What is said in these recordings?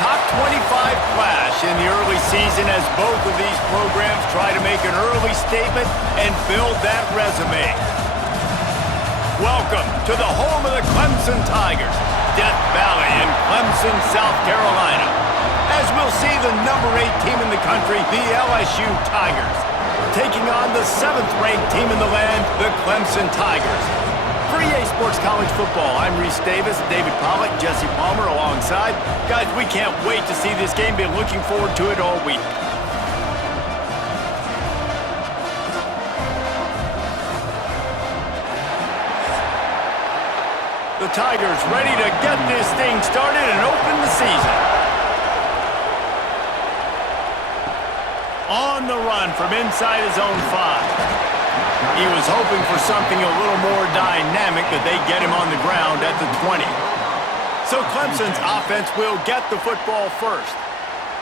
top 25 clash in the early season as both of these programs try to make an early statement and build that resume. Welcome to the home of the Clemson Tigers, Death Valley in Clemson, South Carolina. As we'll see the number 8 team in the country, the LSU Tigers, taking on the 7th-ranked team in the land, the Clemson Tigers. For EA Sports College Football, I'm Reese Davis, David Pollack, Jesse Palmer alongside. Guys, we can't wait to see this game. Been looking forward to it all week. The Tigers ready to get this thing started and open the season. On the run from inside his own 5. He was hoping for something a little more dynamic, but they get him on the ground at the 20. So Clemson's offense will get the football first.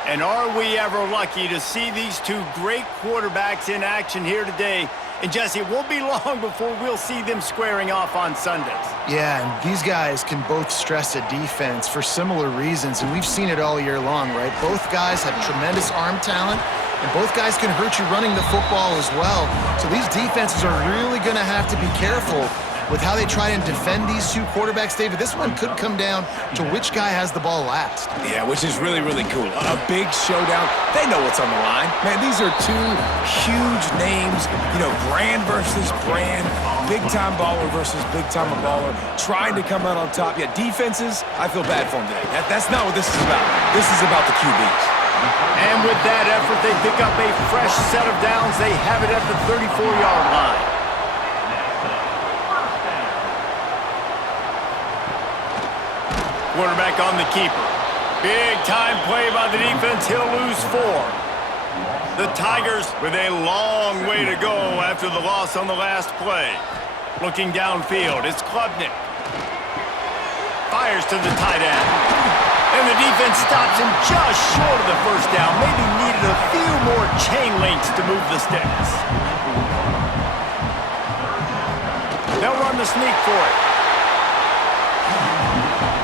And are we ever lucky to see these two great quarterbacks in action here today? And Jesse, it won't be long before we'll see them squaring off on Sundays. Yeah, and these guys can both stress a defense for similar reasons, and we've seen it all year long, right? Both guys have tremendous arm talent, and both guys can hurt you running the football as well. So these defenses are really going to have to be careful with how they try and defend these two quarterbacks, David. This one could come down to which guy has the ball last. Yeah, which is really, really cool. A big showdown. They know what's on the line. Man, these are two huge names, brand versus brand, big-time baller versus big-time baller, trying to come out on top. Yeah, defenses, I feel bad for them today. That's not what this is about. This is about the QBs. And with that effort, they pick up a fresh set of downs. They have it at the 34-yard line. Quarterback on the keeper. Big time play by the defense. He'll lose 4. The Tigers with a long way to go after the loss on the last play. Looking downfield, it's Klubnik. Fires to the tight end. And the defense stops him just short of the first down. Maybe needed a few more chain links to move the sticks. They'll run the sneak for it.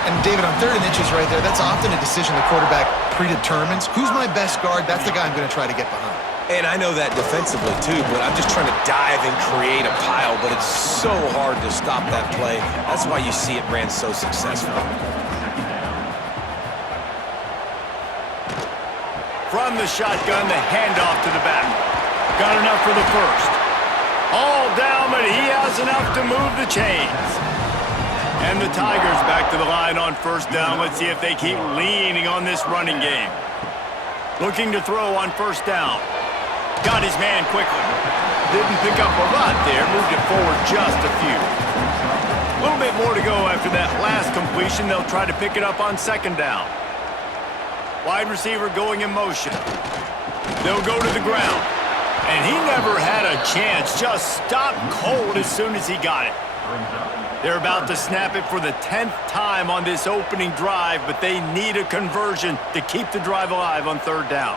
And David, on 3rd and inches right there, that's often a decision the quarterback predetermines. Who's my best guard? That's the guy I'm going to try to get behind. And I know that defensively too, but I'm just trying to dive and create a pile, but it's so hard to stop that play. That's why you see it ran so successful. From the shotgun, the handoff to the back. Got enough for the first. All down, but he has enough to move the chains. And the Tigers back to the line on first down. Let's see if they keep leaning on this running game. Looking to throw on first down. Got his man quickly. Didn't pick up a lot there. Moved it forward just a few. A little bit more to go after that last completion. They'll try to pick it up on second down. Wide receiver going in motion. They'll go to the ground. And he never had a chance. Just stopped cold as soon as he got it. They're about to snap it for the 10th time on this opening drive, but they need a conversion to keep the drive alive on 3rd down.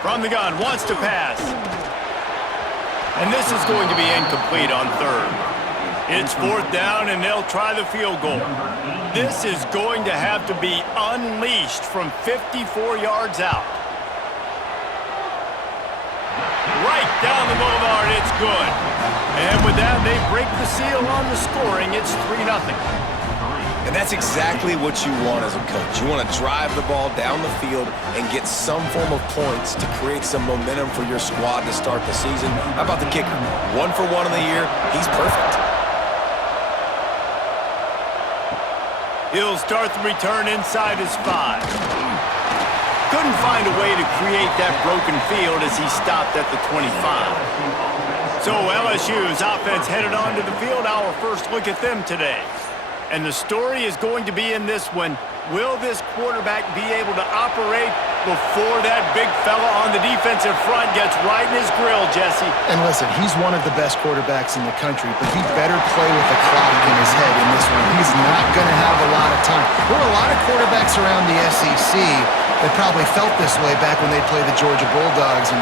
From the gun, wants to pass. And this is going to be incomplete on 3rd. It's 4th down, and they'll try the field goal. This is going to have to be unleashed from 54 yards out. Right down the boulevard, it's good. And with that, they break the seal on the scoring. It's 3-0. And that's exactly what you want as a coach. You want to drive the ball down the field and get some form of points to create some momentum for your squad to start the season. How about the kicker? 1 for 1 in the year. He's perfect. He'll start the return inside his 5. Couldn't find a way to create that broken field as he stopped at the 25. So LSU's offense headed onto the field. Our first look at them today. And the story is going to be in this one. Will this quarterback be able to operate before that big fella on the defensive front gets right in his grill, Jesse? And listen, he's one of the best quarterbacks in the country, but he better play with the clock in his head in this one. He's not going to have a lot of time. There were a lot of quarterbacks around the SEC that probably felt this way back when they played the Georgia Bulldogs and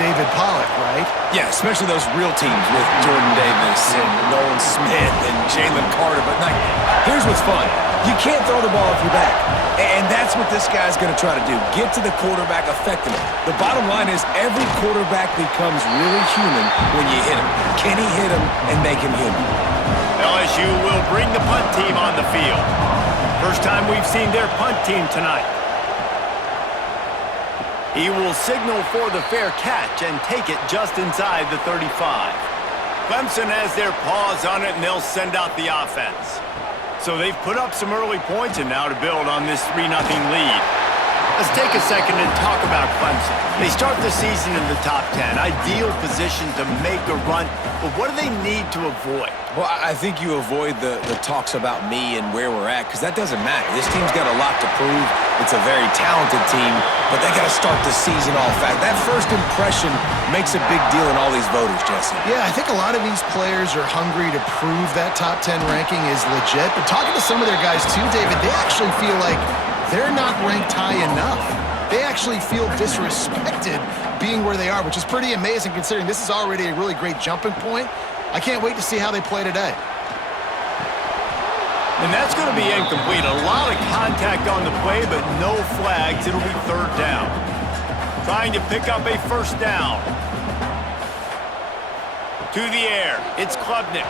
David Pollack, right? Yeah, especially those real teams with Jordan Davis and Nolan Smith and Jalen Carter. But here's what's fun. You can't throw the ball off your back. And that's what this guy's going to try to do. Get to the quarterback, affect him. The bottom line is every quarterback becomes really human when you hit him. Can he hit him and make him human? LSU will bring the punt team on the field. First time we've seen their punt team tonight. He will signal for the fair catch and take it just inside the 35. Clemson has their paws on it, and they'll send out the offense. So they've put up some early points and now to build on this 3-0 lead. Let's take a second and talk about Clemson. They start the season in the top 10. Ideal position to make a run, but what do they need to avoid? Well, I think you avoid the talks about me and where we're at, because that doesn't matter. This team's got a lot to prove. It's a very talented team, but they got to start the season off fast. That first impression makes a big deal in all these voters, Jesse. Yeah, I think a lot of these players are hungry to prove that top 10 ranking is legit, but talking to some of their guys too, David, they actually feel like they're not ranked high enough. They actually feel disrespected being where they are, which is pretty amazing considering this is already a really great jumping point. I can't wait to see how they play today. And that's going to be incomplete. A lot of contact on the play, but no flags. It'll be third down. Trying to pick up a first down. To the air. It's Klubnik.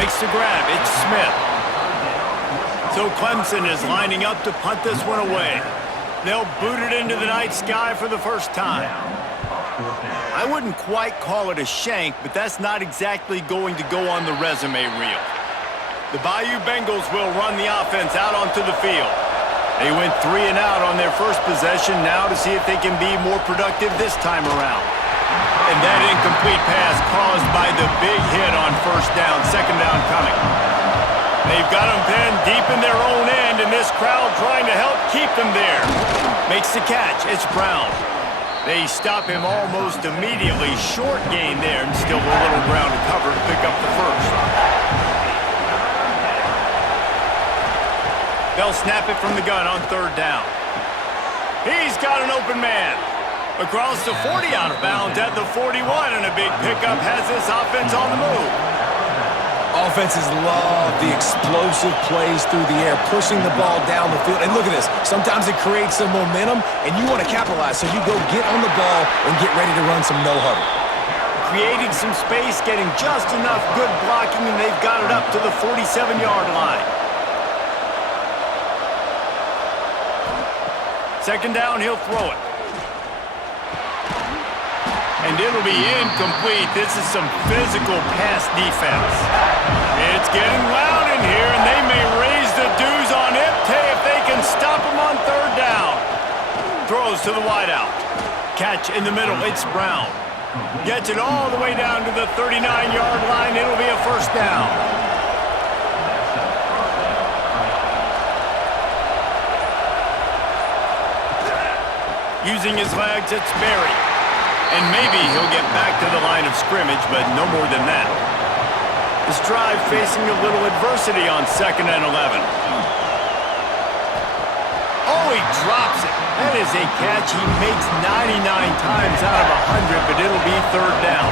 Makes the grab. It's Smith. So Clemson is lining up to punt this one away. They'll boot it into the night sky for the first time. I wouldn't quite call it a shank, but that's not exactly going to go on the resume reel. The Bayou Bengals will run the offense out onto the field. They went 3 and out on their first possession now to see if they can be more productive this time around. And that incomplete pass caused by the big hit on first down, second down coming. They've got him pinned deep in their own end, and this crowd trying to help keep them there. Makes the catch. It's Brown. They stop him almost immediately. Short gain there, and still a little ground to cover to pick up the first. They'll snap it from the gun on third down. He's got an open man. Across the 40 out of bounds at the 41, and a big pickup has this offense on the move. Offenses love the explosive plays through the air, pushing the ball down the field. And look at this. Sometimes it creates some momentum, and you want to capitalize, so you go get on the ball and get ready to run some no-huddle. Creating some space, getting just enough good blocking, and they've got it up to the 47-yard line. Second down, he'll throw it. And it'll be incomplete. This is some physical pass defense. It's getting loud in here, and they may raise the dues on Ipte if they can stop him on third down. Throws to the wideout. Catch in the middle. It's Brown. Gets it all the way down to the 39-yard line. It'll be a first down. Using his legs, it's Berry. And maybe he'll get back to the line of scrimmage, but no more than that. This drive facing a little adversity on 2nd and 11. Oh, he drops it. That is a catch he makes 99 times out of 100, but it'll be third down.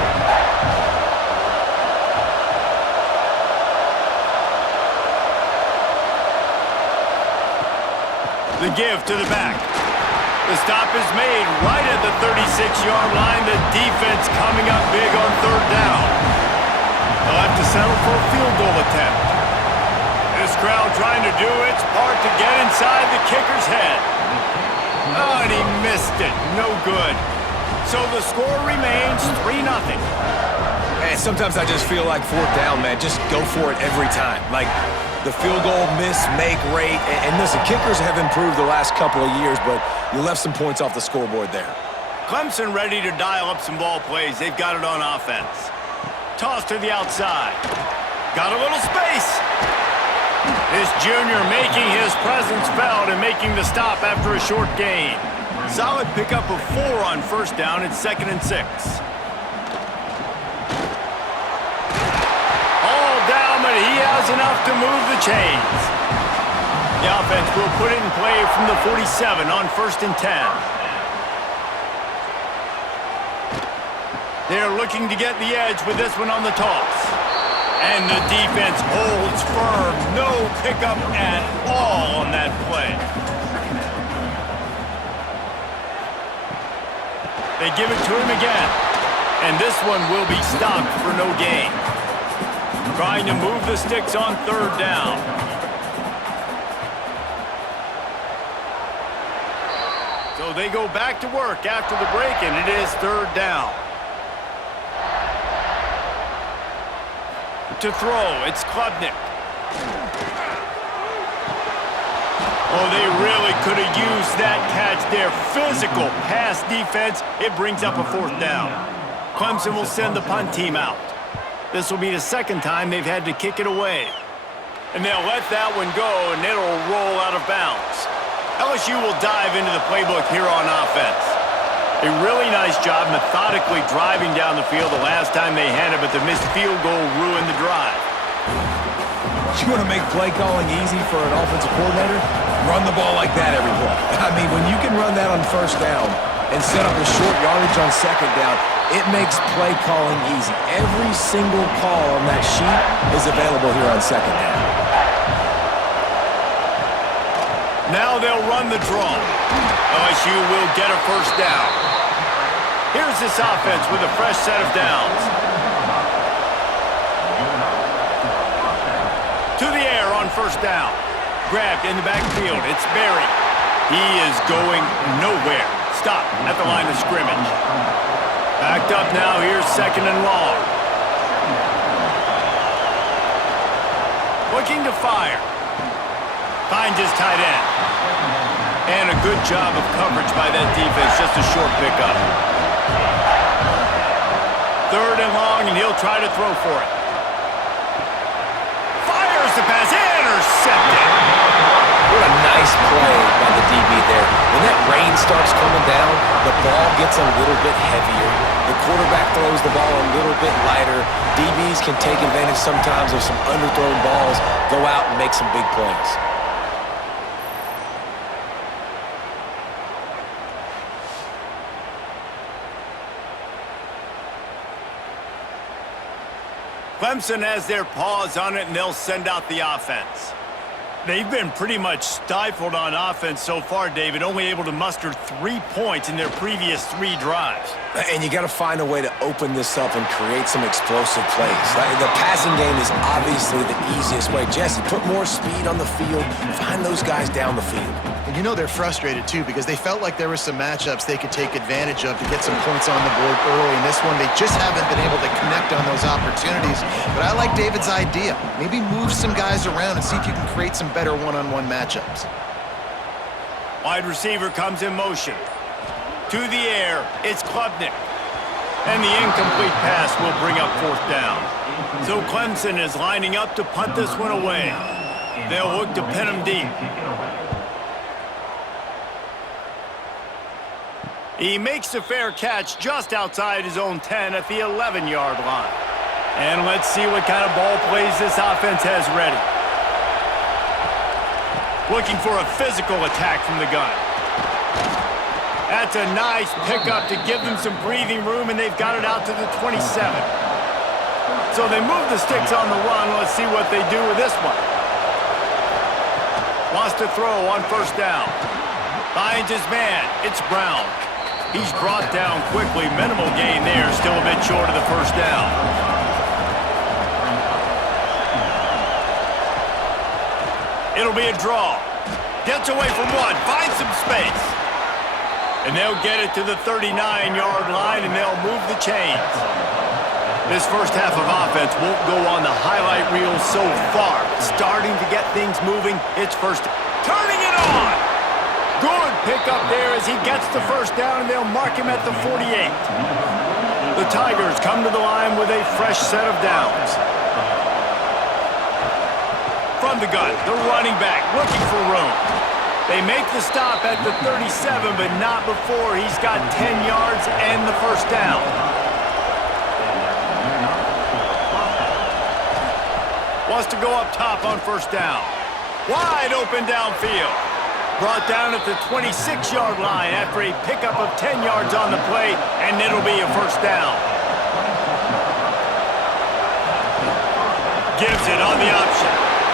The give to the back. The stop is made right at the 36-yard line. The defense coming up big on third down. They'll have to settle for a field goal attempt. This crowd trying to do its part to get inside the kicker's head. Oh, and he missed it. No good. So the score remains 3-0. Man, sometimes I just feel like fourth down, man. Just go for it every time. Like the field goal miss-make rate. And listen, kickers have improved the last couple of years, but you left some points off the scoreboard there. Clemson ready to dial up some ball plays. They've got it on offense. Toss to the outside. Got a little space. This junior making his presence felt and making the stop after a short gain. Solid pickup of 4 on first down. It's 2nd and 6. All down, but he has enough to move the chains. The offense will put it in play from the 47 on 1st and 10. They're looking to get the edge with this one on the toss. And the defense holds firm. No pickup at all on that play. give it to him again. And this one will be stopped for no gain. Trying to move the sticks on third down. So they go back to work after the break, and it is third down. To throw, it's Klubnik. Oh, they really could have used that catch there. Physical pass defense. It brings up a fourth down. Clemson will send the punt team out. This will be the second time they've had to kick it away. And they'll let that one go, and it'll roll out of bounds. LSU will dive into the playbook here on offense. A really nice job methodically driving down the field the last time they had it, but the missed field goal ruined the drive. You want to make play calling easy for an offensive coordinator? Run the ball like that every play. I mean, when you can run that on first down and set up a short yardage on second down, it makes play calling easy. Every single call on that sheet is available here on second down. Now they'll run the draw. LSU will get a first down. Here's this offense with a fresh set of downs. To the air on first down. Grabbed in the backfield. It's Berry. He is going nowhere. Stop at the line of scrimmage. Backed up now. Here's second and long. Looking to fire. Finds his tight end. And a good job of coverage by that defense. Just a short pickup. Third and long, and he'll try to throw for it. Fires the pass. Intercepted. What a nice play by the DB there. When that rain starts coming down, the ball gets a little bit heavier. The quarterback throws the ball a little bit lighter. DBs can take advantage sometimes of some underthrown balls, go out and make some big plays. Clemson has their paws on it, and they'll send out the offense. They've been pretty much stifled on offense so far, David, only able to muster 3 points in their previous 3 drives. And you got to find a way to open this up and create some explosive plays. The passing game is obviously the easiest way. Jesse, put more speed on the field. Find those guys down the field. And you know they're frustrated, too, because they felt like there were some matchups they could take advantage of to get some points on the board early. In this one, they just haven't been able to connect on those opportunities. But I like David's idea. Maybe move some guys around and see if you can create some better one-on-one matchups. Wide receiver comes in motion. To the air, it's Klubnik. And the incomplete pass will bring up fourth down. So Clemson is lining up to punt this one away. They'll look to pin him deep. He makes a fair catch just outside his own 10 at the 11-yard line. And let's see what kind of ball plays this offense has ready. Looking for a physical attack from the gun. That's a nice pickup to give them some breathing room, and they've got it out to the 27. So they move the sticks on the run. Let's see what they do with this one. Wants to throw on first down. Finds his man. It's Brown. He's brought down quickly. Minimal gain there. Still a bit short of the first down. It'll be a draw. Gets away from one. Finds some space. And they'll get it to the 39-yard line, and they'll move the chains. This first half of offense won't go on the highlight reel so far. Starting to get things moving. It's first. Turning it on. Good pickup there as he gets the first down, and they'll mark him at the 48. The Tigers come to the line with a fresh set of downs. From the gun, the running back looking for room. They make the stop at the 37, but not before he's got 10 yards and the first down. Wants to go up top on first down. Wide open downfield. Brought down at the 26-yard line after a pickup of 10 yards on the play, and it'll be a first down. Gives it on the option.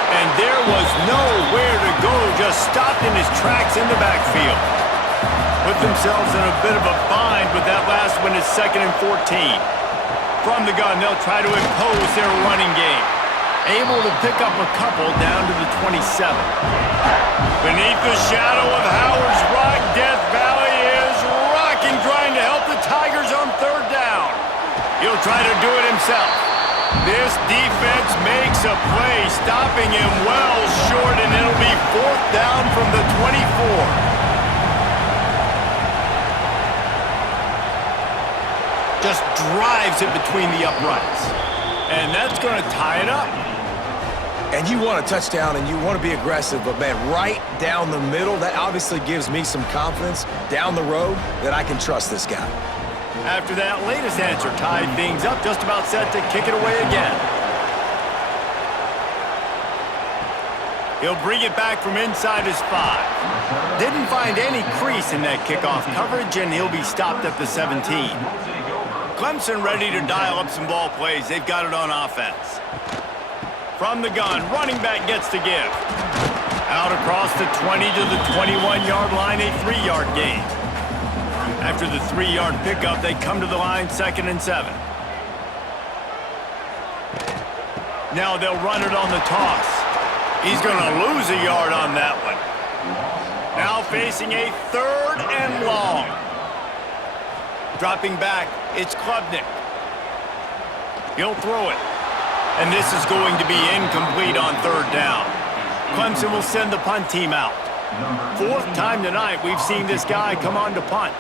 And there was nowhere to go, just stopped in his tracks in the backfield. Put themselves in a bit of a bind with that last one is 2nd and 14. From the gun, they'll try to impose their running game. Able to pick up a couple down to the 27. Beneath the shadow of Howard's Rock, Death Valley is rocking, trying to help the Tigers on 3rd down. He'll try to do it himself. This defense makes a play, stopping him well short, and it'll be 4th down from the 24. Just drives it between the uprights. And that's going to tie it up. And you want a touchdown and you want to be aggressive, but man, right down the middle, that obviously gives me some confidence down the road that I can trust this guy. After that latest answer tied things up, just about set to kick it away again. He'll bring it back from inside his 5. Didn't find any crease in that kickoff coverage, and he'll be stopped at the 17. Clemson ready to dial up some ball plays. They've got it on offense. From the gun, running back gets to give. Out across the 20 to the 21-yard line, a 3-yard gain. After the 3-yard pickup, they come to the line 2nd and 7. Now they'll run it on the toss. He's going to lose a yard on that one. Now facing a 3rd and long. Dropping back, it's Klubnik. He'll throw it. And this is going to be incomplete on 3rd down. Clemson will send the punt team out. 4th time tonight we've seen this guy come on to punt.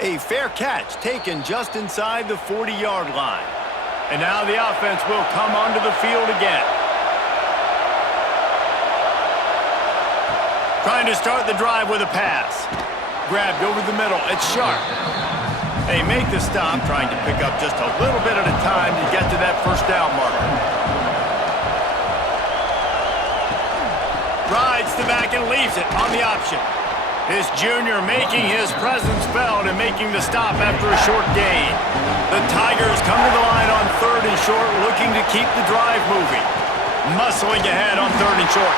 A fair catch taken just inside the 40-yard line. And now the offense will come onto the field again. Trying to start the drive with a pass. Grabbed over the middle. It's Sharp. They make the stop, trying to pick up just a little bit at a time to get to that 1st down marker. Rides the back and leaves it on the option. This junior making his presence felt and making the stop after a short gain. The Tigers come to the line on 3rd and short, looking to keep the drive moving. Muscling ahead on 3rd and short.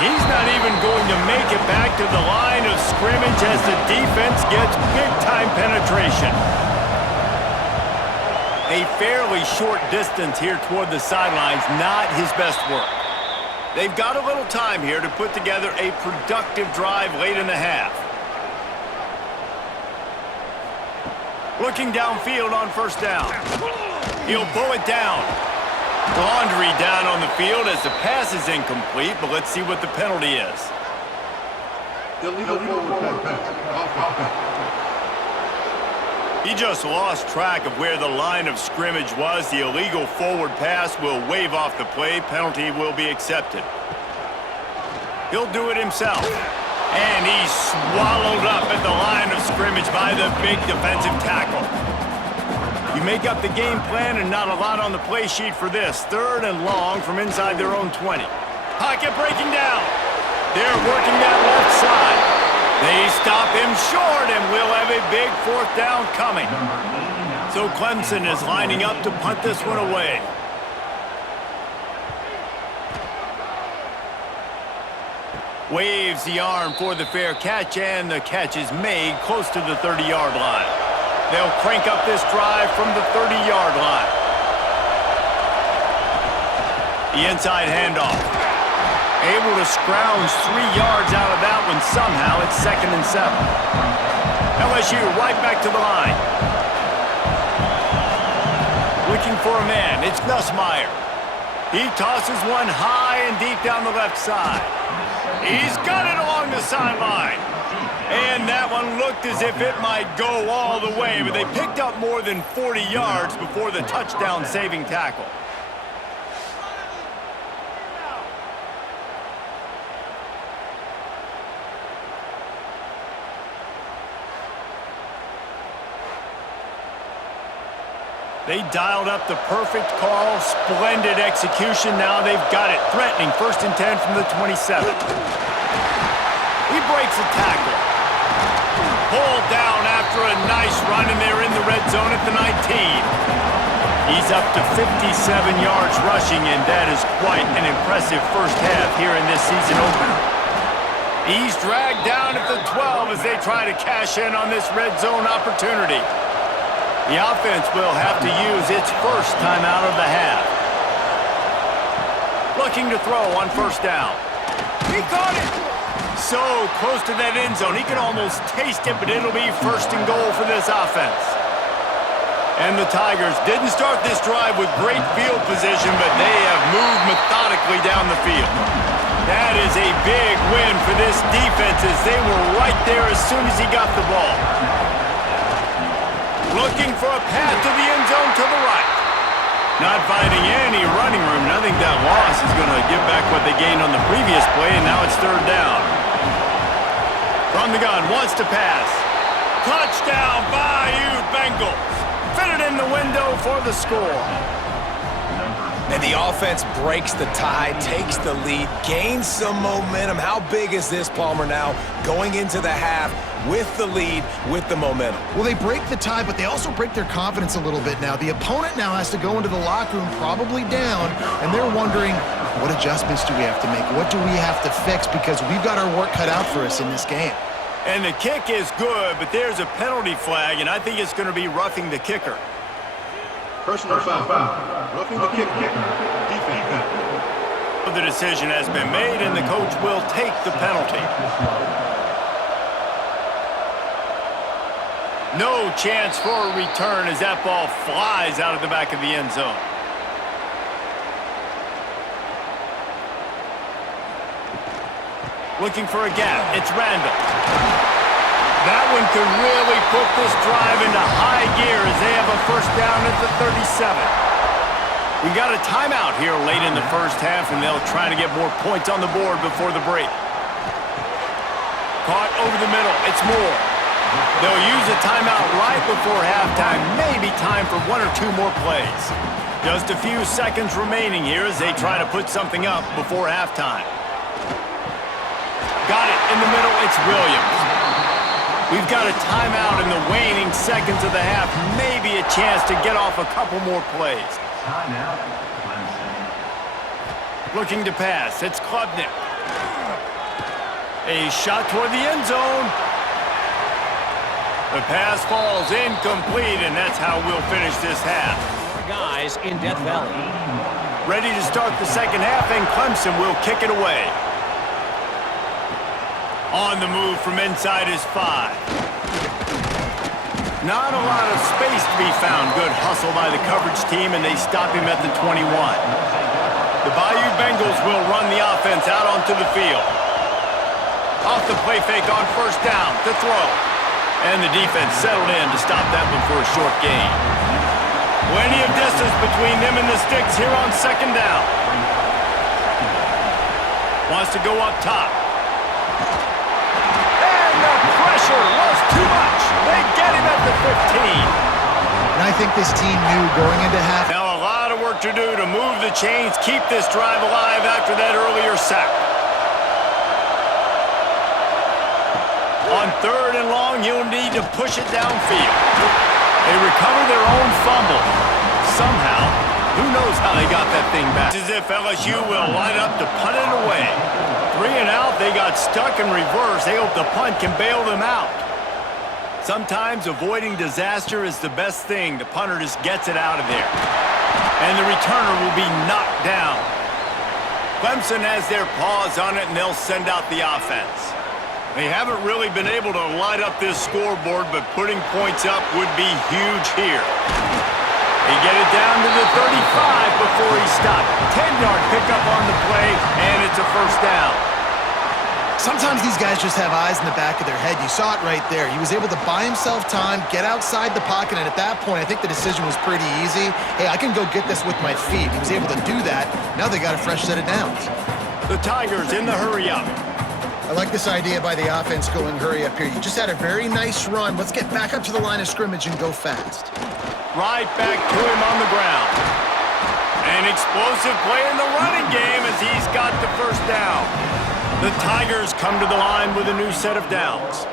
He's not even going to make it back to the line of scrimmage as the defense gets big-time penetration. A fairly short distance here toward the sidelines, not his best work. They've got a little time here to put together a productive drive late in the half. Looking downfield on 1st down. He'll pull it down. Laundry down on the field as the pass is incomplete, but let's see what the penalty is. Illegal forward pass. He just lost track of where the line of scrimmage was. The illegal forward pass will wave off the play. Penalty will be accepted. He'll do it himself. And he's swallowed up at the line of scrimmage by the big defensive tackle. You make up the game plan and not a lot on the play sheet for this. 3rd and long from inside their own 20. Pocket breaking down. They're working that left side. They stop him short, and we'll have a big 4th down coming. So Clemson is lining up to punt this one away. Waves the arm for the fair catch, and the catch is made close to the 30-yard line. They'll crank up this drive from the 30-yard line. The inside handoff. Able to scrounge 3 yards out of that one somehow. It's 2nd and 7. LSU right back to the line. Looking for a man. It's Nussmeier. He tosses one high and deep down the left side. He's got it along the sideline. And that one looked as if it might go all the way, but they picked up more than 40 yards before the touchdown-saving tackle. They dialed up the perfect call, splendid execution. Now they've got it, threatening 1st and 10 from the 27. He breaks a tackle. Pulled down after a nice run, and they're in the red zone at the 19. He's up to 57 yards rushing, and that is quite an impressive impressive first half here in this season opener. He's dragged down at the 12 as they try to cash in on this red zone opportunity. The offense will have to use its first timeout of the half. Looking to throw on first down. He caught it! So close to that end zone. He can almost taste it, but it'll be first and goal for this offense. And the Tigers didn't start this drive with great field position, but they have moved methodically down the field. That is a big win for this defense as they were right there as soon as he got the ball. Looking for a path to the end zone to the right. Not finding any running room, and I think that loss is going to give back what they gained on the previous play, and now it's third down. From the gun, wants to pass. Touchdown, Bayou Bengals. Fit it in the window for the score. And the offense breaks the tie, takes the lead, gains some momentum. How big is this, Palmer, now going into the half with the lead, with the momentum? Well, they break the tie, but they also break their confidence a little bit now. The opponent now has to go into the locker room probably down, and they're wondering, what adjustments do we have to make? What do we have to fix? Because we've got our work cut out for us in this game. And the kick is good, but there's a penalty flag, and I think it's going to be roughing the kicker. Personal foul. Roughing the kicker. Defense. The decision has been made, and the coach will take the penalty. No chance for a return as that ball flies out of the back of the end zone. Looking for a gap. It's Randall. That one could really put this drive into high gear as they have a first down at the 37. We got a timeout here late in the first half, and they'll try to get more points on the board before the break. Caught over the middle. It's Moore. They'll use a timeout right before halftime. Maybe time for one or two more plays. Just a few seconds remaining here as they try to put something up before halftime. Got it in the middle. It's Williams. We've got a timeout in the waning seconds of the half. Maybe a chance to get off a couple more plays. Timeout, Clemson. Looking to pass. It's Klubnik. A shot toward the end zone. The pass falls incomplete, and that's how we'll finish this half. Guys in Death Valley. Ready to start the second half, and Clemson will kick it away. On the move from inside his 5. Not a lot of space to be found. Good hustle by the coverage team, and they stop him at the 21. The Bayou Bengals will run the offense out onto the field. Off the play fake on first down to throw. And the defense settled in to stop that one for a short gain. Plenty of distance between them and the sticks here on second down. Wants to go up top. Pressure was too much. They get him at the 15. And I think this team knew going into half. Now a lot of work to do to move the chains, keep this drive alive after that earlier sack. On third and long, you'll need to push it downfield. They recover their own fumble. Somehow, who knows how they got that thing back. It's as if LSU will line up to punt it away. 3 and out, they got stuck in reverse. They hope the punt can bail them out. Sometimes avoiding disaster is the best thing. The punter just gets it out of there. And the returner will be knocked down. Clemson has their paws on it, and they'll send out the offense. They haven't really been able to light up this scoreboard, but putting points up would be huge here. They get it down to the 35 before he stopped. 10-yard pickup on the play, and it's a first down. Sometimes these guys just have eyes in the back of their head. You saw it right there. He was able to buy himself time, get outside the pocket, and at that point, I think the decision was pretty easy. Hey, I can go get this with my feet. He was able to do that. Now they got a fresh set of downs. The Tigers in the hurry-up. I like this idea by the offense going hurry up here. You just had a very nice run. Let's get back up to the line of scrimmage and go fast. Right back to him on the ground. An explosive play in the running game as he's got the first down. The Tigers come to the line with a new set of downs.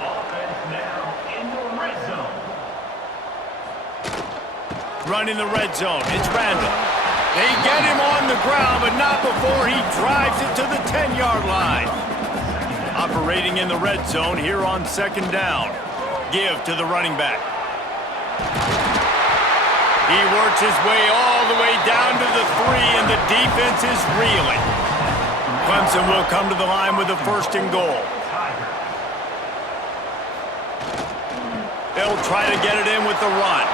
Run in the red zone. It's Randall. They get him on the ground, but not before he drives it to the 10-yard line. Operating in the red zone here on second down. Give to the running back. He works his way all the way down to the 3, and the defense is reeling. Clemson will come to the line with a 1st and goal. They'll try to get it in with the run.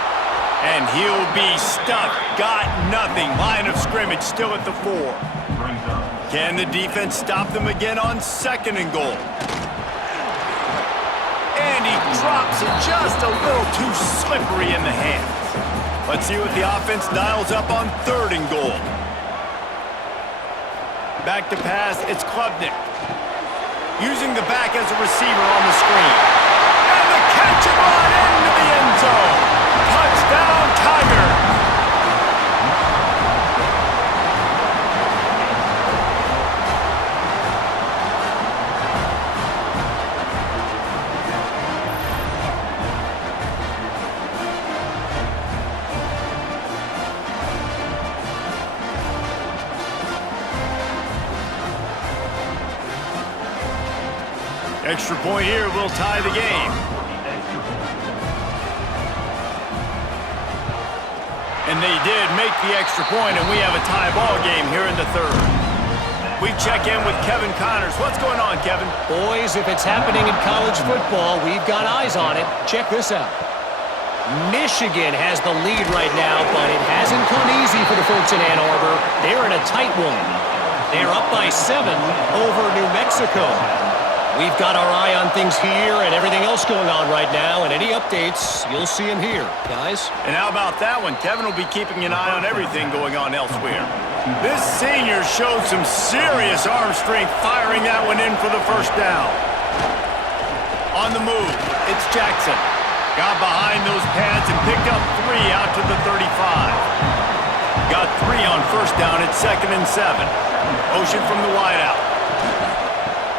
And he'll be stuffed. Got nothing. Line of scrimmage still at the 4. Can the defense stop them again on 2nd and goal? And he drops it just a little too slippery in the hands. Let's see what the offense dials up on 3rd and goal. Back to pass, it's Klubnik. Using the back as a receiver on the screen. And the catch and run into the end zone. Touchdown, Tigers! Extra point here will tie the game. And they did make the extra point, and we have a tie ball game here in the 3rd. We check in with Kevin Connors. What's going on, Kevin? Boys, if it's happening in college football, we've got eyes on it. Check this out. Michigan has the lead right now, but it hasn't come easy for the folks in Ann Arbor. They're in a tight one. They're up by 7 over New Mexico. We've got our eye on things here and everything else going on right now, and any updates, you'll see them here, guys. And how about that one? Kevin will be keeping an eye on everything going on elsewhere. This senior showed some serious arm strength firing that one in for the 1st down. On the move, it's Jackson. Got behind those pads and picked up 3 out to the 35. Got 3 on 1st down at 2nd and 7. Ocean from the wideout.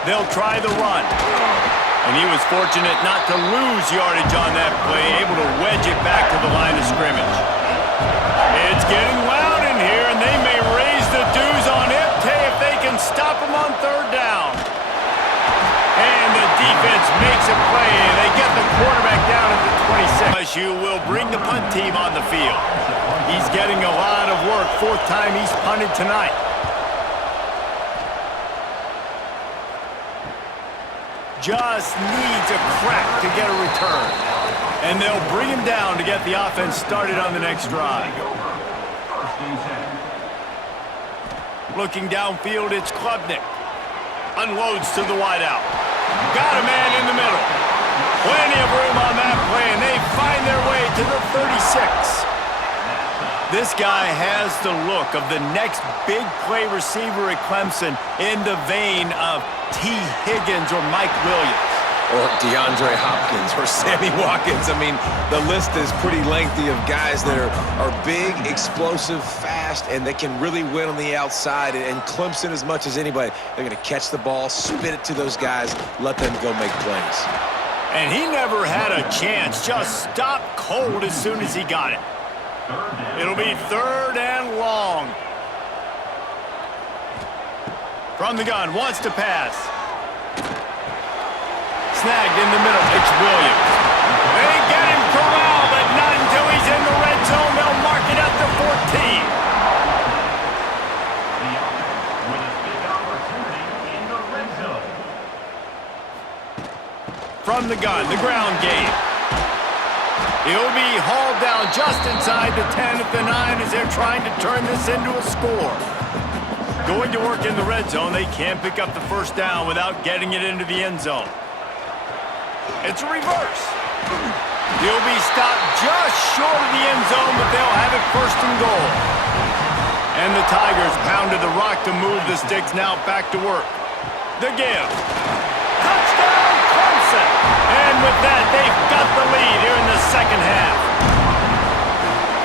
They'll try the run. And he was fortunate not to lose yardage on that play, able to wedge it back to the line of scrimmage. It's getting loud in here, and they may raise the dues on Ipte if they can stop him on 3rd down. And the defense makes a play. They get the quarterback down at the 26. LSU will bring the punt team on the field. He's getting a lot of work. 4th time he's punted tonight. Just needs a crack to get a return. And they'll bring him down to get the offense started on the next drive. Looking downfield, it's Klubnik. Unloads to the wideout. Got a man in the middle. Plenty of room on that play, and they find their way to the 36. This guy has the look of the next big play receiver at Clemson in the vein of T. Higgins or Mike Williams. Or DeAndre Hopkins or Sammy Watkins. I mean, the list is pretty lengthy of guys that are big, explosive, fast, and they can really win on the outside. And Clemson, as much as anybody, they're going to catch the ball, spin it to those guys, let them go make plays. And he never had a chance, just stopped cold as soon as he got it. It'll be 3rd and long. From the gun, wants to pass. Snagged in the middle, it's Williams. They get him corralled, but not until he's in the red zone. They'll mark it at the 14. With a big opportunity in the red zone. From the gun, the ground game. He'll be hauled down just inside the 10 at the 9 as they're trying to turn this into a score. Going to work in the red zone, they can't pick up the 1st down without getting it into the end zone. It's a reverse. He'll be stopped just short of the end zone, but they'll have it 1st and goal. And the Tigers pounded the rock to move the sticks, now back to work. The give. Touchdown, Clemson! And with that, they've got the lead here in the 2nd half.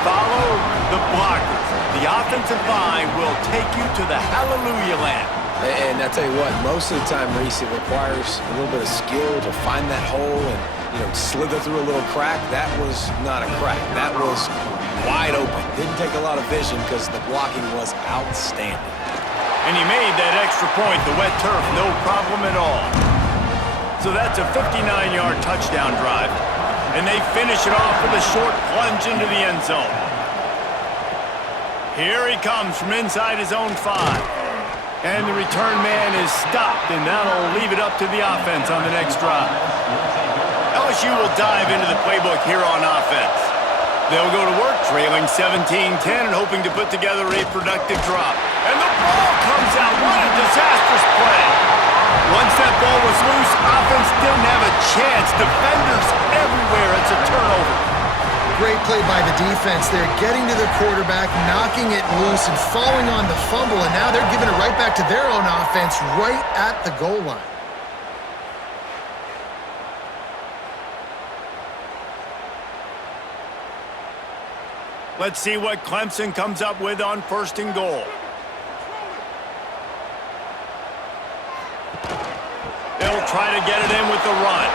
Follow the blockers. The offensive line will take you to the hallelujah land. And I tell you what, most of the time, Reese, it requires a little bit of skill to find that hole and, slither through a little crack. That was not a crack. That was wide open. Didn't take a lot of vision because the blocking was outstanding. And he made that extra point, the wet turf, no problem at all. So that's a 59-yard touchdown drive. And they finish it off with a short plunge into the end zone. Here he comes from inside his own 5. And the return man is stopped, and that'll leave it up to the offense on the next drive. LSU will dive into the playbook here on offense. They'll go to work trailing 17-10 and hoping to put together a productive drop. And the ball comes out. What a disastrous play. Once that ball was loose, offense didn't have a chance. Defenders everywhere. It's a turnover. Great play by the defense. They're getting to the quarterback, knocking it loose, and falling on the fumble, and now they're giving it right back to their own offense right at the goal line. Let's see what Clemson comes up with on 1st and goal. They'll try to get it in with the run.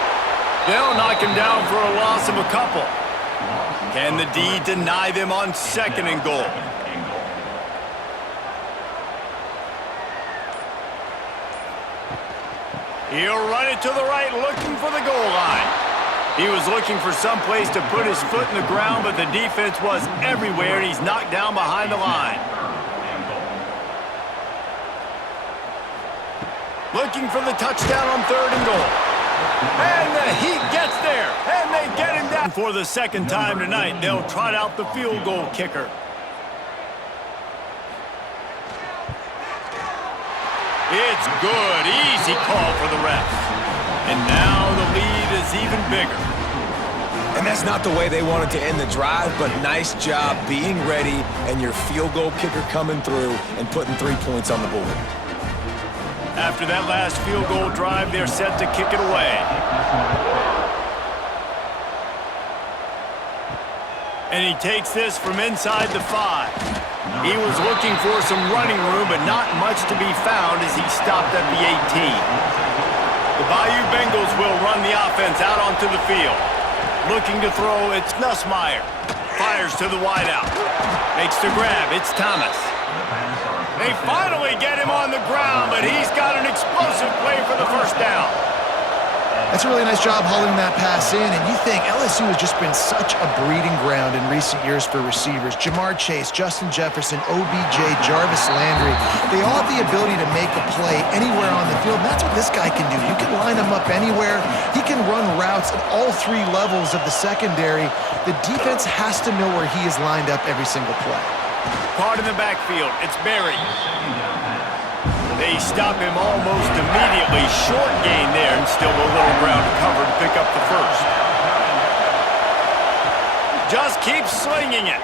They'll knock him down for a loss of a couple. Can the D deny them on 2nd and goal? He'll run it to the right, looking for the goal line. He was looking for some place to put his foot in the ground, but the defense was everywhere, and he's knocked down behind the line. Looking for the touchdown on 3rd and goal. And the Heat gets there, and they get him down. For the 2nd time tonight, they'll trot out the field goal kicker. It's good. Easy call for the refs. And now the lead is even bigger. And that's not the way they wanted to end the drive, but nice job being ready and your field goal kicker coming through and putting 3 points on the board. After that last field goal drive, they're set to kick it away. And he takes this from inside the 5. He was looking for some running room, but not much to be found as he stopped at the 18. The Bayou Bengals will run the offense out onto the field. Looking to throw, it's Nussmeier. Fires to the wideout. Makes the grab, it's Thomas. They finally get him on the ground, but he's got an explosive play for the 1st down. That's a really nice job hauling that pass in, and you think LSU has just been such a breeding ground in recent years for receivers. Jamar Chase, Justin Jefferson, OBJ, Jarvis Landry. They all have the ability to make a play anywhere on the field, and that's what this guy can do. You can line him up anywhere. He can run routes at all 3 levels of the secondary. The defense has to know where he is lined up every single play. Caught in the backfield, it's Berry. They stop him almost immediately. Short gain there, and still a little ground to cover to pick up the 1st. Just keeps slinging it.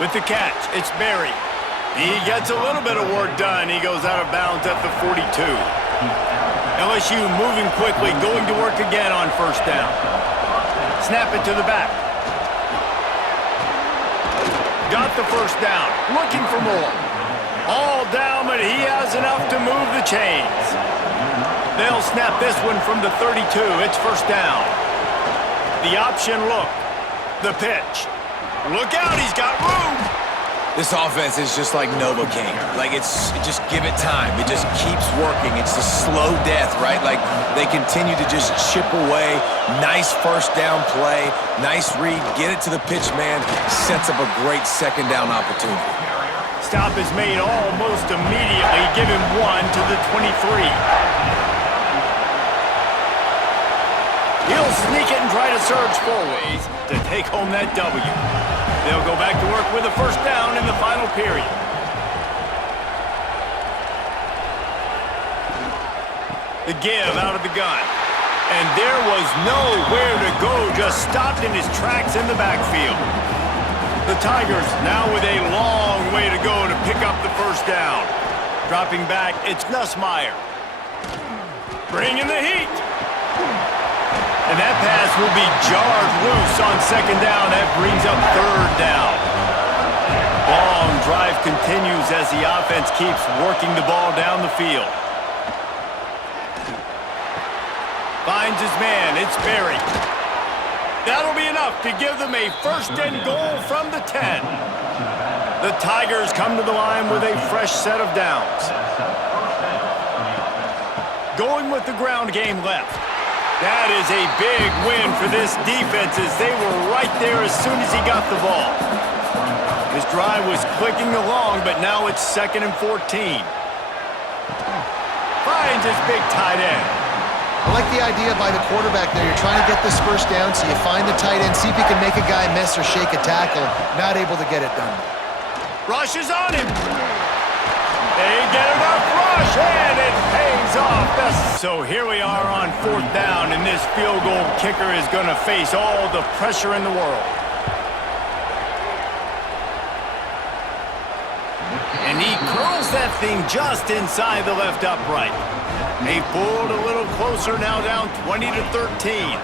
With the catch, it's Berry. He gets a little bit of work done. He goes out of bounds at the 42. LSU moving quickly, going to work again on 1st down. Snap it to the back. Got the 1st down, looking for more. All down, but he has enough to move the chains. They'll snap this one from the 32. It's 1st down. The option look. The pitch. Look out, he's got room. This offense is just like Novocaine. Like, just give it time. It just keeps working. It's a slow death, right? Like, they continue to just chip away. Nice 1st down play. Nice read. Get it to the pitch man. Sets up a great 2nd down opportunity. Stop is made almost immediately. Give him 1 to the 23. He'll sneak it and try to surge forward to take home that W. They'll go back to work with a 1st down in the final period. The give out of the gun. And there was nowhere to go, just stopped in his tracks in the backfield. The Tigers now with a long way to go to pick up the 1st down. Dropping back, it's Nussmeier. Bringing the heat. And that pass will be jarred loose on 2nd down. That brings up 3rd down. Long drive continues as the offense keeps working the ball down the field. Finds his man, it's Berry. That'll be enough to give them a first and goal from the 10. The Tigers come to the line with a fresh set of downs. Going with the ground game left. That is a big win for this defense as they were right there as soon as he got the ball. His drive was clicking along, but now it's 2nd and 14. Finds his big tight end. I like the idea by the quarterback there. You're trying to get this first down, so you find the tight end, see if you can make a guy miss or shake a tackle. Not able to get it done. Rush is on him. They get enough rush, and it pays off. So here we are on 4th down, and this field goal kicker is going to face all the pressure in the world. And he curls that thing just inside the left upright. They pulled a little closer, now down 20-13.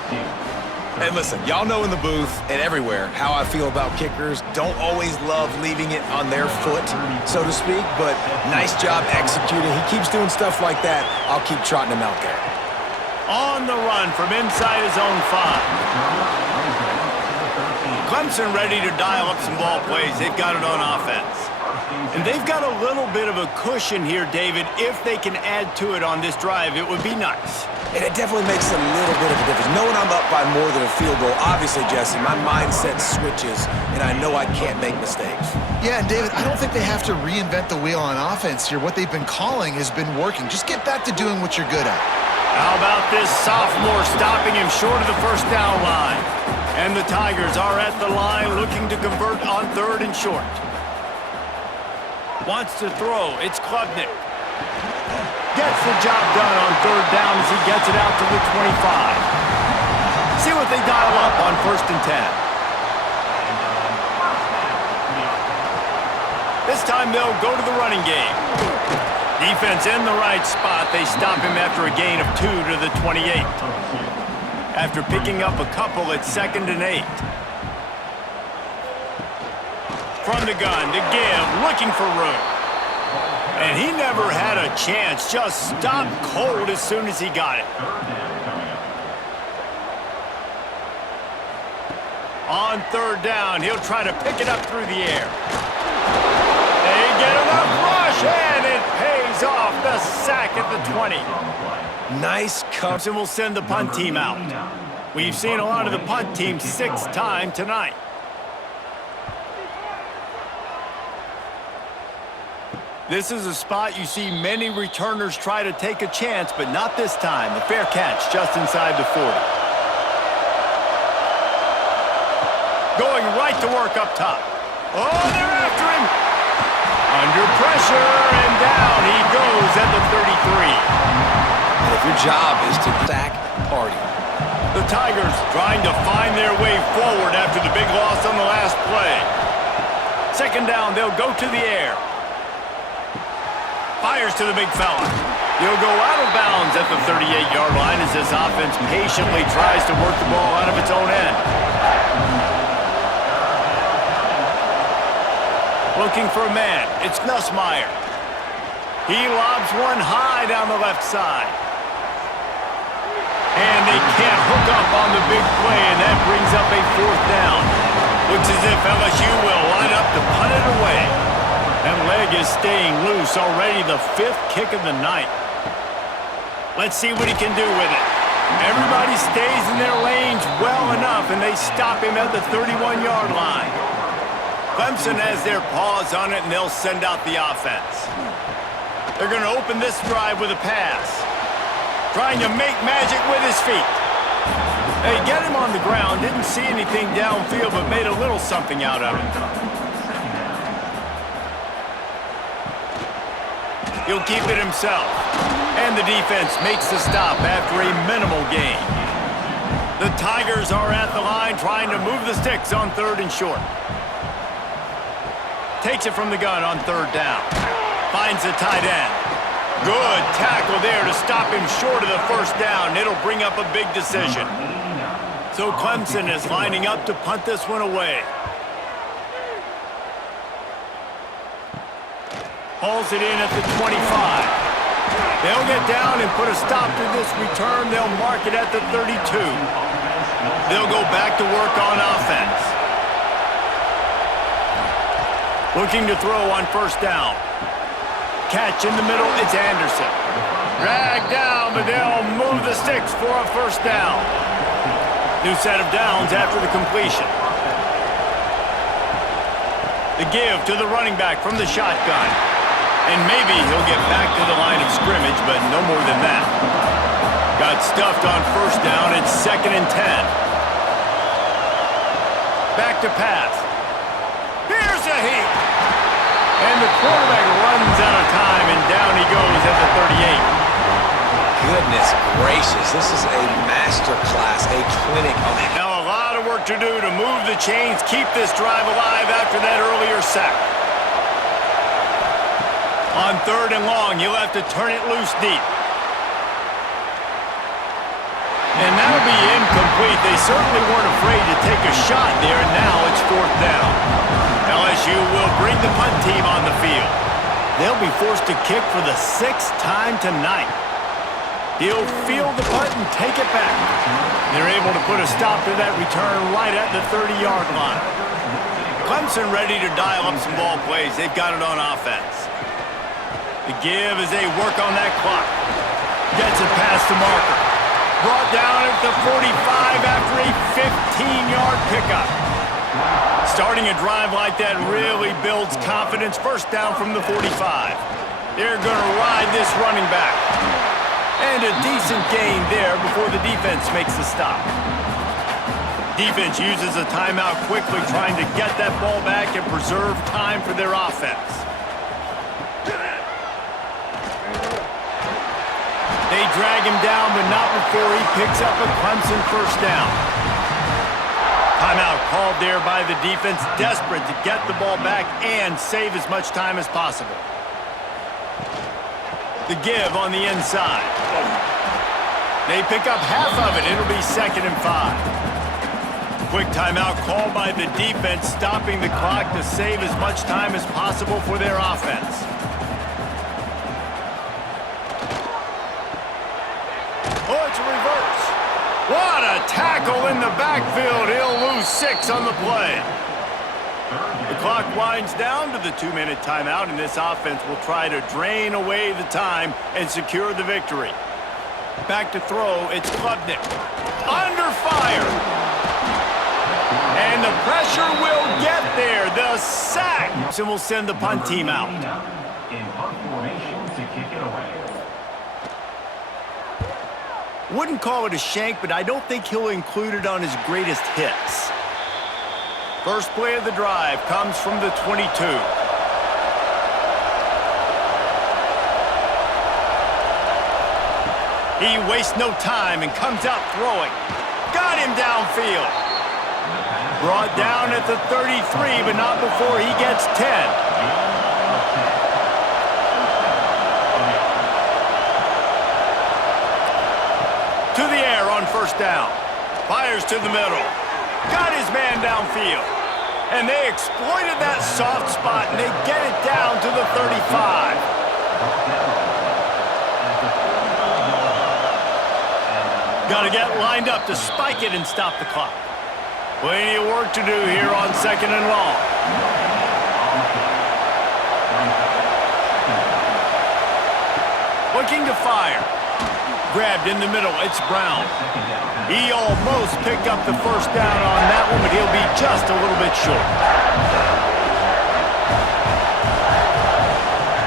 And listen, y'all know in the booth and everywhere how I feel about kickers. Don't always love leaving it on their foot, so to speak, but nice job executing. He keeps doing stuff like that. I'll keep trotting him out there. On the run from inside his own 5. Clemson ready to dial up some ball plays. They've got it on offense. And they've got a little bit of a cushion here, David. If they can add to it on this drive, it would be nice. And it definitely makes a little bit of a difference. Knowing I'm up by more than a field goal, obviously, Jesse, my mindset switches, and I know I can't make mistakes. Yeah, and David, I don't think they have to reinvent the wheel on offense here. What they've been calling has been working. Just get back to doing what you're good at. How about this sophomore stopping him short of the first down line? And the Tigers are at the line looking to convert on 3rd and short. Wants to throw. It's Klubnik. Gets the job done on 3rd down as he gets it out to the 25. See what they dial up on 1st and 10. This time they'll go to the running game. Defense in the right spot. They stop him after a gain of 2 to the 28. After picking up a couple at 2nd and 8. From the gun to give, looking for room. And he never had a chance, just stopped cold as soon as he got it. On 3rd down, he'll try to pick it up through the air. They get enough rush, and it pays off. The sack at the 20. Nice coverage, and will send the punt team out. We've seen a lot of the punt team 6 times tonight. This is a spot you see many returners try to take a chance, but not this time. The fair catch just inside the 40. Going right to work up top. Oh, they're after him. Under pressure, and down he goes at the 33. And if your job is to sack, party. The Tigers trying to find their way forward after the big loss on the last play. 2nd down, they'll go to the air. Fires to the big fella. He'll go out of bounds at the 38-yard line as this offense patiently tries to work the ball out of its own end. Looking for a man. It's Nussmeier. He lobs one high down the left side. And they can't hook up on the big play, and that brings up a 4th down. Looks as if LSU will line up to punt it away. That leg is staying loose, already the 5th kick of the night. Let's see what he can do with it. Everybody stays in their lanes well enough, and they stop him at the 31-yard line. Clemson has their paws on it, and they'll send out the offense. They're going to open this drive with a pass. Trying to make magic with his feet. They get him on the ground, didn't see anything downfield, but made a little something out of it. He'll keep it himself. And the defense makes the stop after a minimal gain. The Tigers are at the line trying to move the sticks on 3rd and short. Takes it from the gun on 3rd down. Finds the tight end. Good tackle there to stop him short of the 1st down. It'll bring up a big decision. So Clemson is lining up to punt this one away. Hauls it in at the 25. They'll get down and put a stop to this return. They'll mark it at the 32. They'll go back to work on offense. Looking to throw on first down. Catch in the middle, it's Anderson. Drag down, but they'll move the sticks for a first down. New set of downs after the completion. The give to the running back from the shotgun. And maybe he'll get back to the line of scrimmage, but no more than that. Got stuffed on first down, it's 2nd and 10. Back to pass. Here's a heat. And the quarterback runs out of time, and down he goes at the 38. Goodness gracious, this is a master class, a clinic on it. Now a lot of work to do to move the chains, keep this drive alive after that earlier sack. On 3rd and long, you'll have to turn it loose deep. And that'll be incomplete. They certainly weren't afraid to take a shot there, and now it's 4th down. LSU will bring the punt team on the field. They'll be forced to kick for the 6th time tonight. He'll field the punt and take it back. They're able to put a stop to that return right at the 30-yard line. Clemson ready to dial up some ball plays. They've got it on offense. The give as they work on that clock. Gets it past the marker. Brought down at the 45 after a 15-yard pickup. Starting a drive like that really builds confidence. First down from the 45. They're going to ride this running back. And a decent gain there before the defense makes the stop. Defense uses a timeout quickly, trying to get that ball back and preserve time for their offense. They drag him down, but not before he picks up a Clemson first down. Timeout called there by the defense, desperate to get the ball back and save as much time as possible. The give on the inside. They pick up half of it. It'll be 2nd and 5. Quick timeout called by the defense, stopping the clock to save as much time as possible for their offense. Oh, it's a reverse. What a tackle in the backfield. He'll lose 6 on the play. The clock winds down to the 2-minute timeout, and this offense will try to drain away the time and secure the victory. Back to throw, it's Klubnik. Under fire. And the pressure will get there. The sack. And will send the punt team out. In punt formation to kick it away. Wouldn't call it a shank, but I don't think he'll include it on his greatest hits. First play of the drive comes from the 22. He wastes no time and comes out throwing. Got him downfield. Brought down at the 33, but not before he gets 10. To the air on first down. Fires to the middle. Got his man downfield. And they exploited that soft spot, and they get it down to the 35. Got to get lined up to spike it and stop the clock. Plenty of work to do here on 2nd and long. Looking to fire. Grabbed in the middle, it's Brown. He almost picked up the first down on that one, but he'll be just a little bit short.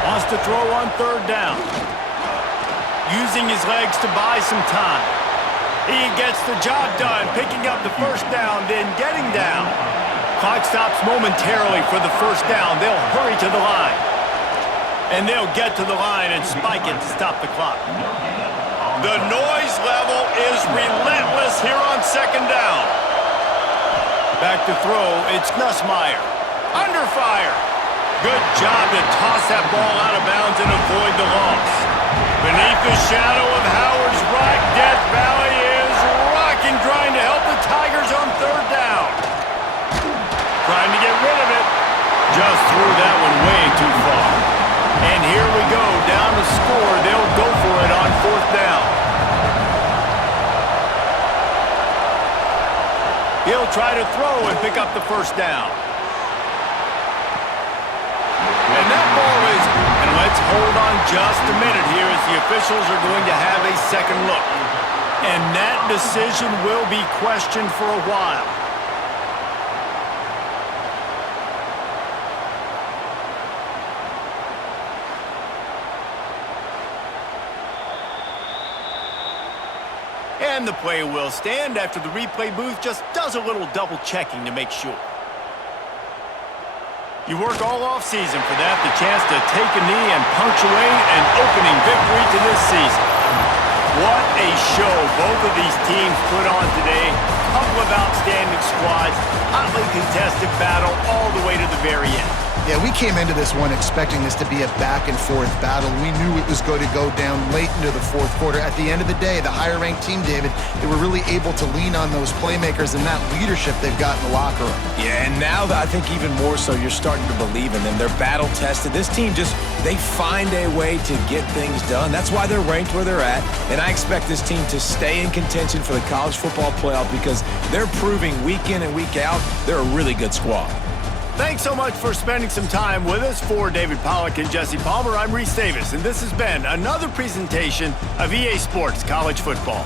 Wants to throw on 3rd down. Using his legs to buy some time. He gets the job done, picking up the first down, then getting down. Clock stops momentarily for the first down. They'll hurry to the line. And they'll get to the line and spike it to stop the clock. The noise level is relentless here on 2nd down. Back to throw, it's Nussmeier. Under fire. Good job to toss that ball out of bounds and avoid the loss. Beneath the shadow of Howard's Rock, Death Valley is rocking, trying to help the Tigers on 3rd down. Trying to get rid of it. Just threw that one way too far. And here we go, down to score. They'll go for it on 4th down. try to throw and pick up the first down. And that ball is, and let's hold on just a minute here as the officials are going to have a second look. And that decision will be questioned for a while. And the play will stand after the replay booth just does a little double checking to make sure. You work all offseason for that, the chance to take a knee and punctuate an opening victory to this season. What a show both of these teams put on today. Couple of outstanding squads, hotly contested battle all the way to the very end. Yeah, we came into this one expecting this to be a back-and-forth battle. We knew it was going to go down late into the fourth quarter. At the end of the day, the higher-ranked team, David, they were really able to lean on those playmakers and that leadership they've got in the locker room. Yeah, and now I think even more so, you're starting to believe in them. They're battle-tested. This team they find a way to get things done. That's why they're ranked where they're at, and I expect this team to stay in contention for the college football playoff because they're proving week in and week out they're a really good squad. Thanks so much for spending some time with us. For David Pollack and Jesse Palmer, I'm Reese Davis, and this has been another presentation of EA Sports College Football.